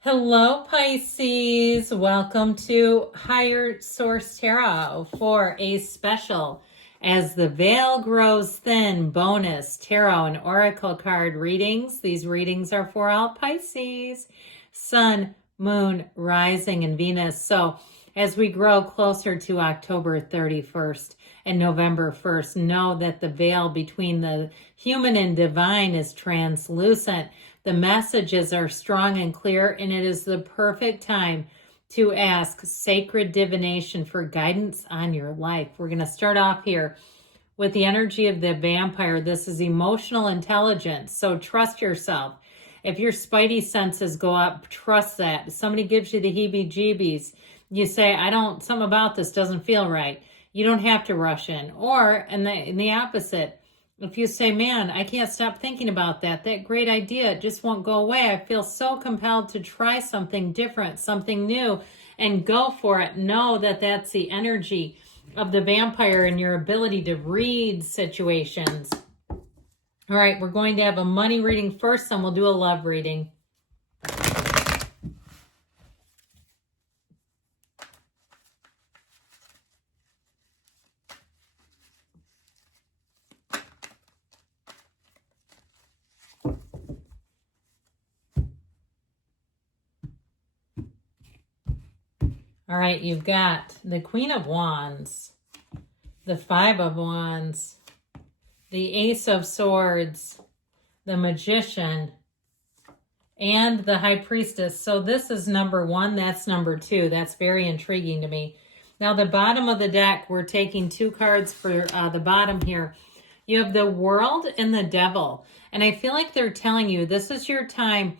Hello, Pisces. Welcome to Higher Source Tarot for a special As the Veil Grows Thin bonus tarot and oracle card readings. These readings are for all Pisces, Sun, Moon, Rising, and Venus. So as we grow closer to October 31st and November 1st, know that the veil between the human and divine is translucent. The messages are strong and clear, and it is the perfect time to ask sacred divination for guidance on your life. We're going to start off here with the energy of the vampire. This is emotional intelligence, so trust yourself. If your spidey senses go up, trust that. If somebody gives you the heebie-jeebies, you say, something about this doesn't feel right. You don't have to rush in. Or in the opposite, if you say, man, I can't stop thinking about that great idea, it just won't go away. I feel so compelled to try something different, something new, and go for it. Know that that's the energy of the vampire and your ability to read situations. All right, we're going to have a money reading first, and we'll do a love reading. All right, you've got the Queen of Wands, the Five of Wands, the Ace of Swords, the Magician, and the High Priestess. So this is number one, that's number two. That's very intriguing to me. Now the bottom of the deck, we're taking two cards for the bottom here. You have the World and the Devil. And I feel like they're telling you this is your time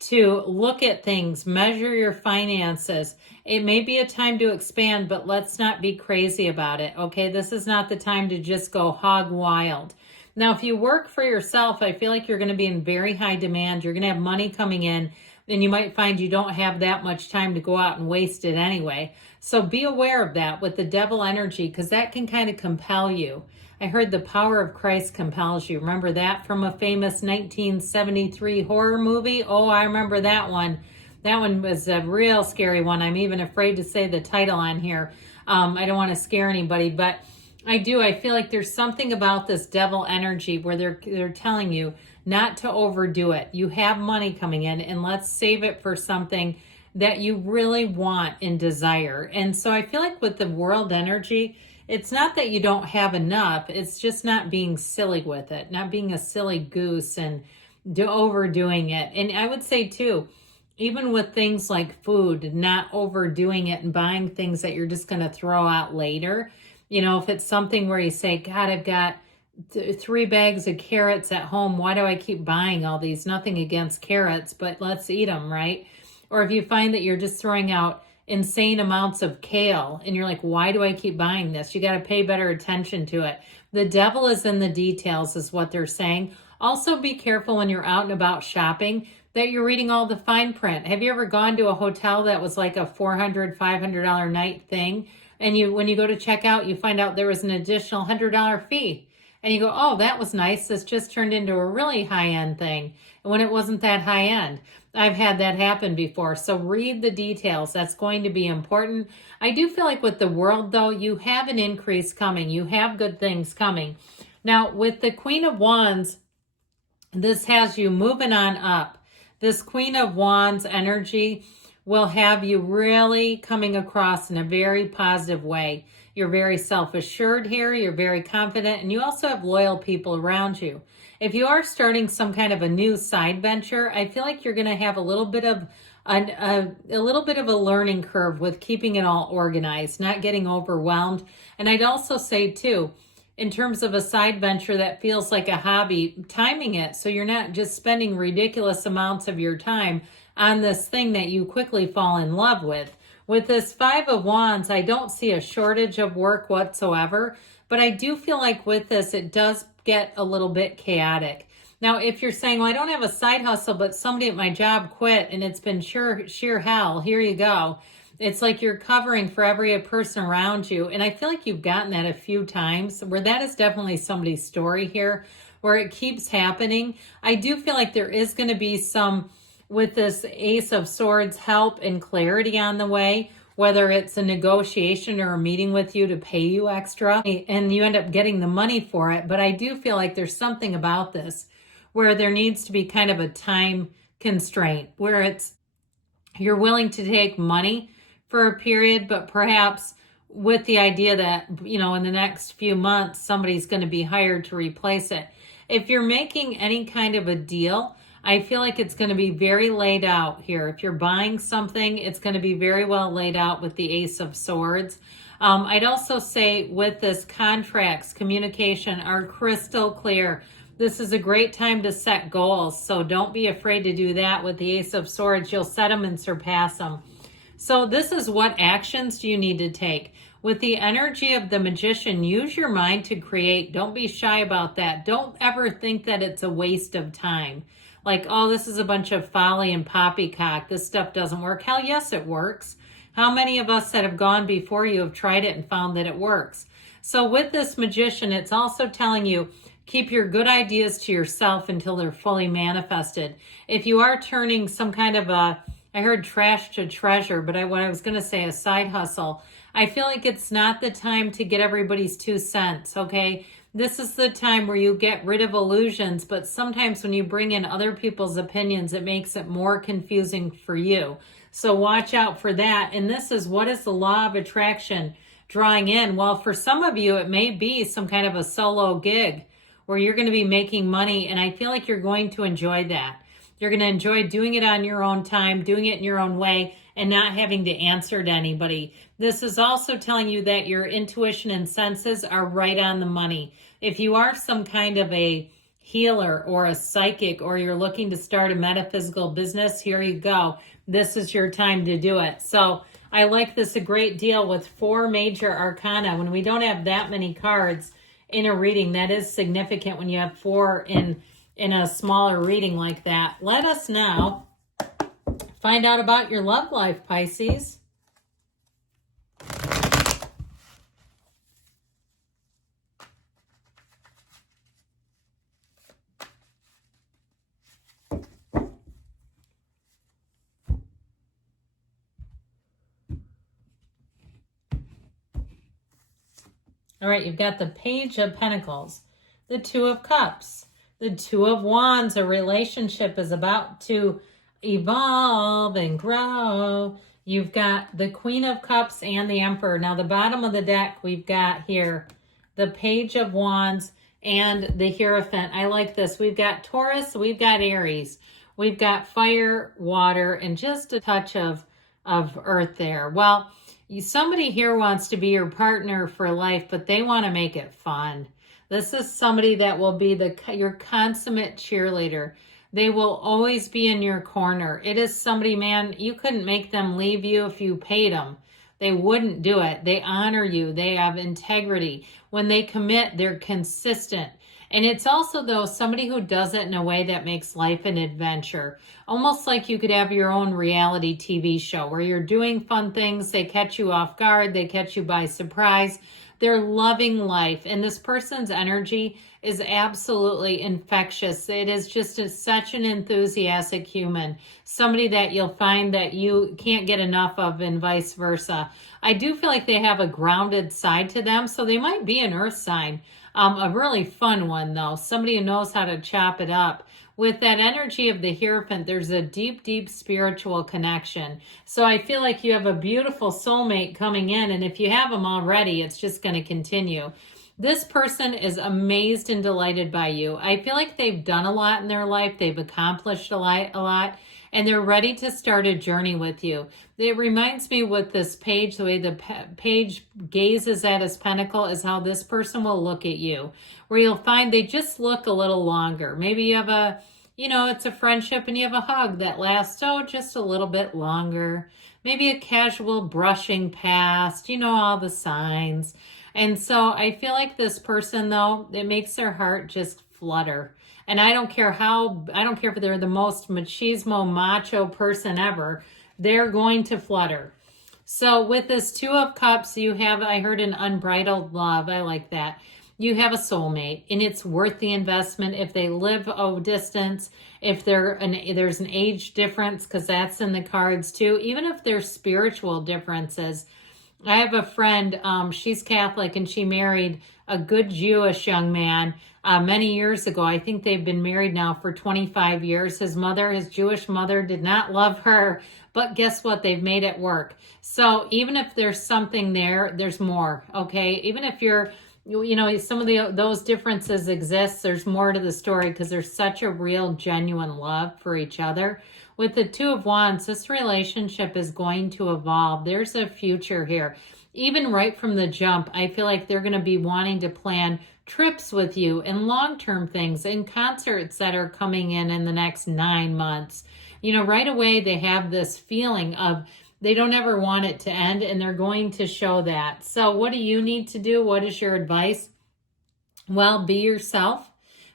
to look at things, measure your finances. It may be a time to expand, but let's not be crazy about it, okay? This is not the time to just go hog wild. Now, if you work for yourself, I feel like you're going to be in very high demand. You're going to have money coming in, and you might find you don't have that much time to go out and waste it anyway. So be aware of that with the devil energy, because that can kind of compel you. I heard the power of Christ compels you. Remember that from a famous 1973 horror movie? Oh, I remember that one. That one was a real scary one. I'm even afraid to say the title on here. I don't want to scare anybody, but I feel like there's something about this devil energy where they're telling you not to overdo it. You have money coming in, and let's save it for something that you really want and desire. And so I feel like with the world energy, it's not that you don't have enough. It's just not being silly with it, not being a silly goose and overdoing it. And I would say too, even with things like food, not overdoing it and buying things that you're just going to throw out later. You know, if it's something where you say, God, I've got 3 bags of carrots at home. Why do I keep buying all these? Nothing against carrots, but let's eat them, right? Or if you find that you're just throwing out insane amounts of kale and you're like, why do I keep buying this? You got to pay better attention to it. The devil is in the details is what they're saying. Also be careful when you're out and about shopping that you're reading all the fine print. Have you ever gone to a hotel that was like a $400, $500 night thing? And when you go to check out, you find out there was an additional $100 fee. And you go, oh, that was nice. This just turned into a really high-end thing. And when it wasn't that high-end. I've had that happen before. So read the details. That's going to be important. I do feel like with the world, though, you have an increase coming. You have good things coming. Now, with the Queen of Wands, this has you moving on up. This Queen of Wands energy will have you really coming across in a very positive way. You're very self-assured here. You're very confident. And you also have loyal people around you. If you are starting some kind of a new side venture, I feel like you're going to have a little bit of a learning curve with keeping it all organized, not getting overwhelmed. And I'd also say too, in terms of a side venture that feels like a hobby, timing it so you're not just spending ridiculous amounts of your time on this thing that you quickly fall in love with. With this Five of Wands, I don't see a shortage of work whatsoever, but I do feel like with this, it does get a little bit chaotic. Now, if you're saying, well, I don't have a side hustle, but somebody at my job quit and it's been sheer hell, here you go. It's like you're covering for every person around you. And I feel like you've gotten that a few times where that is definitely somebody's story here where it keeps happening. I do feel like there is going to be some with this Ace of Swords, help and clarity on the way, whether it's a negotiation or a meeting with you to pay you extra, and you end up getting the money for it. But I do feel like there's something about this where there needs to be kind of a time constraint, where it's you're willing to take money for a period, but perhaps with the idea that, you know, in the next few months, somebody's going to be hired to replace it. If you're making any kind of a deal, I feel like it's going to be very laid out here. If you're buying something, it's going to be very well laid out with the Ace of Swords. I'd also say with this, contracts, communication are crystal clear. This is a great time to set goals, so don't be afraid to do that with the Ace of Swords. You'll set them and surpass them. So this is what actions do you need to take. With the energy of the Magician, use your mind to create. Don't be shy about that. Don't ever think that it's a waste of time. Like, oh, this is a bunch of folly and poppycock. This stuff doesn't work. Hell yes, it works. How many of us that have gone before you have tried it and found that it works? So with this Magician, it's also telling you, keep your good ideas to yourself until they're fully manifested. If you are turning some kind of a, I heard trash to treasure, but what I was going to say, a side hustle, I feel like it's not the time to get everybody's 2 cents, okay? This is the time where you get rid of illusions, but sometimes when you bring in other people's opinions, it makes it more confusing for you. So watch out for that. And this is, what is the law of attraction drawing in? Well, for some of you, it may be some kind of a solo gig where you're going to be making money, and I feel like you're going to enjoy that. You're going to enjoy doing it on your own time, doing it in your own way, and not having to answer to anybody. This is also telling you that your intuition and senses are right on the money. If you are some kind of a healer or a psychic, or you're looking to start a metaphysical business, here you go. This is your time to do it. So I like this a great deal with 4 major arcana. When we don't have that many cards in a reading, that is significant when you have 4 in a smaller reading like that. Let us now find out about your love life, Pisces. All right, you've got the Page of Pentacles, the 2 of Cups, the 2 of Wands. A relationship is about to evolve and grow. You've got the Queen of Cups and the Emperor. Now, the bottom of the deck, we've got here the Page of Wands and the Hierophant. I like this. We've got Taurus, we've got Aries. We've got fire, water, and just a touch of earth there. Well, somebody here wants to be your partner for life, but they want to make it fun. This is somebody that will be your consummate cheerleader. They will always be in your corner. It is somebody, man, you couldn't make them leave you if you paid them. They wouldn't do it. They honor you. They have integrity. When they commit, they're consistent. And it's also, though, somebody who does it in a way that makes life an adventure. Almost like you could have your own reality TV show where you're doing fun things. They catch you off guard. They catch you by surprise. They're loving life. And this person's energy is absolutely infectious. It is just such an enthusiastic human. Somebody that you'll find that you can't get enough of, and vice versa. I do feel like they have a grounded side to them. So they might be an earth sign. A really fun one, though. Somebody who knows how to chop it up. With that energy of the Hierophant, there's a deep, deep spiritual connection. So I feel like you have a beautiful soulmate coming in, and if you have them already, it's just going to continue. This person is amazed and delighted by you. I feel like they've done a lot in their life. They've accomplished a lot, and they're ready to start a journey with you. It reminds me with this page, the way the page gazes at his pentacle is how this person will look at you, where you'll find they just look a little longer. Maybe you have it's a friendship and you have a hug that lasts, just a little bit longer. Maybe a casual brushing past, all the signs. And so I feel like this person, though, it makes their heart just flutter. And I don't care if they're the most machismo macho person ever, they're going to flutter. So with this 2 of Cups, you have, I heard, an unbridled love. I like that. you have a soulmate and it's worth the investment. If they live a distance, if there's an age difference, because that's in the cards too, even if there's spiritual differences. I have a friend, she's Catholic, and she married a good Jewish young man many years ago. I think they've been married now for 25 years. His Jewish mother, did not love her, but guess what? They've made it work. So even if there's something there, there's more, okay? Even if some of those differences exist, there's more to the story, because there's such a real, genuine love for each other. With the Two of Wands, this relationship is going to evolve. There's a future here. Even right from the jump, I feel like they're going to be wanting to plan trips with you and long-term things and concerts that are coming in the next 9 months. Right away they have this feeling of they don't ever want it to end, and they're going to show that. So what do you need to do? What is your advice? Well, be yourself.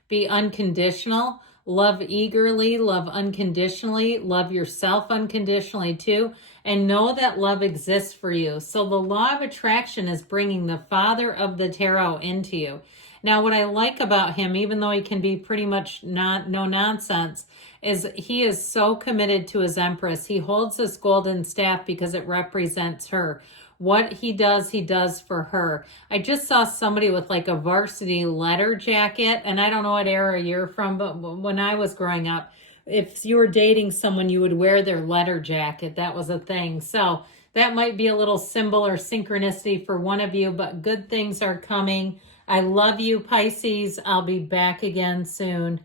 Be unconditional. Love eagerly, love unconditionally, love yourself unconditionally too, and know that love exists for you. So the law of attraction is bringing the Father of the Tarot into you. Now, what I like about him, even though he can be pretty much no nonsense, is he is so committed to his Empress. He holds this golden staff because it represents her. What he does for her. I just saw somebody with like a varsity letter jacket, and I don't know what era you're from, but when I was growing up, if you were dating someone, you would wear their letter jacket. That was a thing. So that might be a little symbol or synchronicity for one of you, but good things are coming. I love you, Pisces. I'll be back again soon.